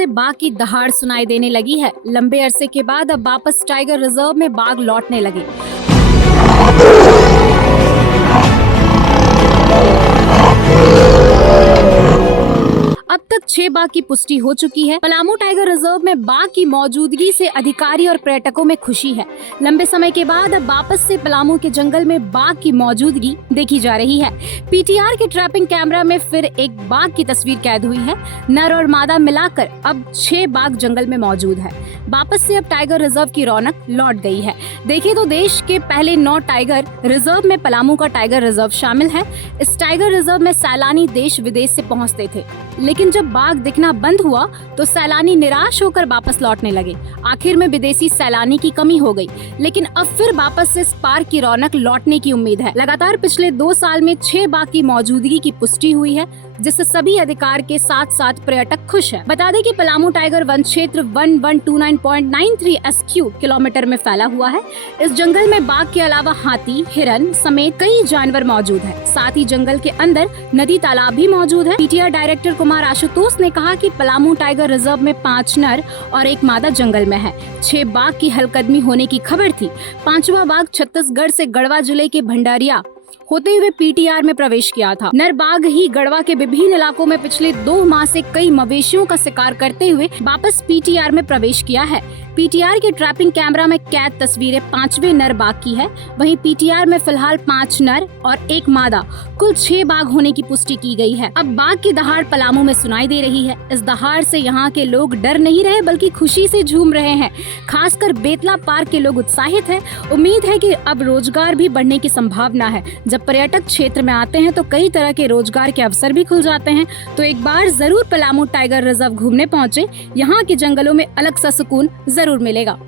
से बाघ की दहाड़ सुनाई देने लगी है। लंबे अरसे के बाद अब वापस टाइगर रिजर्व में बाघ लौटने लगे। अब तक 6 बाघ की पुष्टि हो चुकी है। पलामू टाइगर रिजर्व में बाघ की मौजूदगी से अधिकारी और पर्यटकों में खुशी है। लंबे समय के बाद अब वापस से पलामू के जंगल में बाघ की मौजूदगी देखी जा रही है। पीटीआर के ट्रैपिंग कैमरा में फिर एक बाघ की तस्वीर कैद हुई है। नर और मादा मिलाकर अब 6 बाघ जंगल में मौजूद है। वापस से अब टाइगर रिजर्व की रौनक लौट गई है। देखिए तो देश के पहले 9 टाइगर रिजर्व में पलामू का टाइगर रिजर्व शामिल है। इस टाइगर रिजर्व में सैलानी देश विदेश से पहुंचते थे, लेकिन जब बाघ दिखना बंद हुआ तो सैलानी निराश होकर वापस लौटने लगे। आखिर में विदेशी सैलानी की कमी हो गई, लेकिन अब फिर वापस से इस पार्क की रौनक लौटने की उम्मीद है। लगातार पिछले 2 साल में 6 बाघ की मौजूदगी की पुष्टि हुई है, जिससे सभी अधिकार के साथ साथ पर्यटक खुश हैं। बता दें कि पलामू टाइगर वन क्षेत्र 1129.93 SQ किलोमीटर में फैला हुआ है। इस जंगल में बाघ के अलावा हाथी, हिरन समेत कई जानवर मौजूद है। साथ ही जंगल के अंदर नदी तालाब भी मौजूद है। पीटीआर डायरेक्टर कुमार आशुतोष ने कहा कि पलामू टाइगर रिजर्व में 5 नर और 1 मादा जंगल में है। 6 बाघ की हलकदमी होने की खबर थी। 5वां बाघ छत्तीसगढ़ से गढ़वा जिले के भंडारिया होते हुए पीटीआर में प्रवेश किया था। नर बाघ ही गढ़वा के विभिन्न इलाकों में पिछले 2 माह से कई मवेशियों का शिकार करते हुए वापस पीटीआर में प्रवेश किया है। पीटीआर के ट्रैपिंग कैमरा में कैद तस्वीरें 5वें नर बाघ की है। वहीं पीटीआर में फिलहाल 5 नर और 1 मादा कुल 6 बाघ होने की पुष्टि की गई है। अब बाघ की दहाड़ पलामू में सुनाई दे रही है। इस दहाड़ से यहाँ के लोग डर नहीं रहे बल्कि खुशी से झूम रहे हैं। खासकर बेतला पार्क के लोग उत्साहित हैं। उम्मीद है कि अब रोजगार भी बढ़ने की संभावना है। जब पर्यटक क्षेत्र में आते हैं तो कई तरह के रोजगार के अवसर भी खुल जाते हैं। तो एक बार जरूर पलामू टाइगर रिजर्व घूमने पहुंचे। यहाँ के जंगलों में अलग सा सुकून जरूर मिलेगा।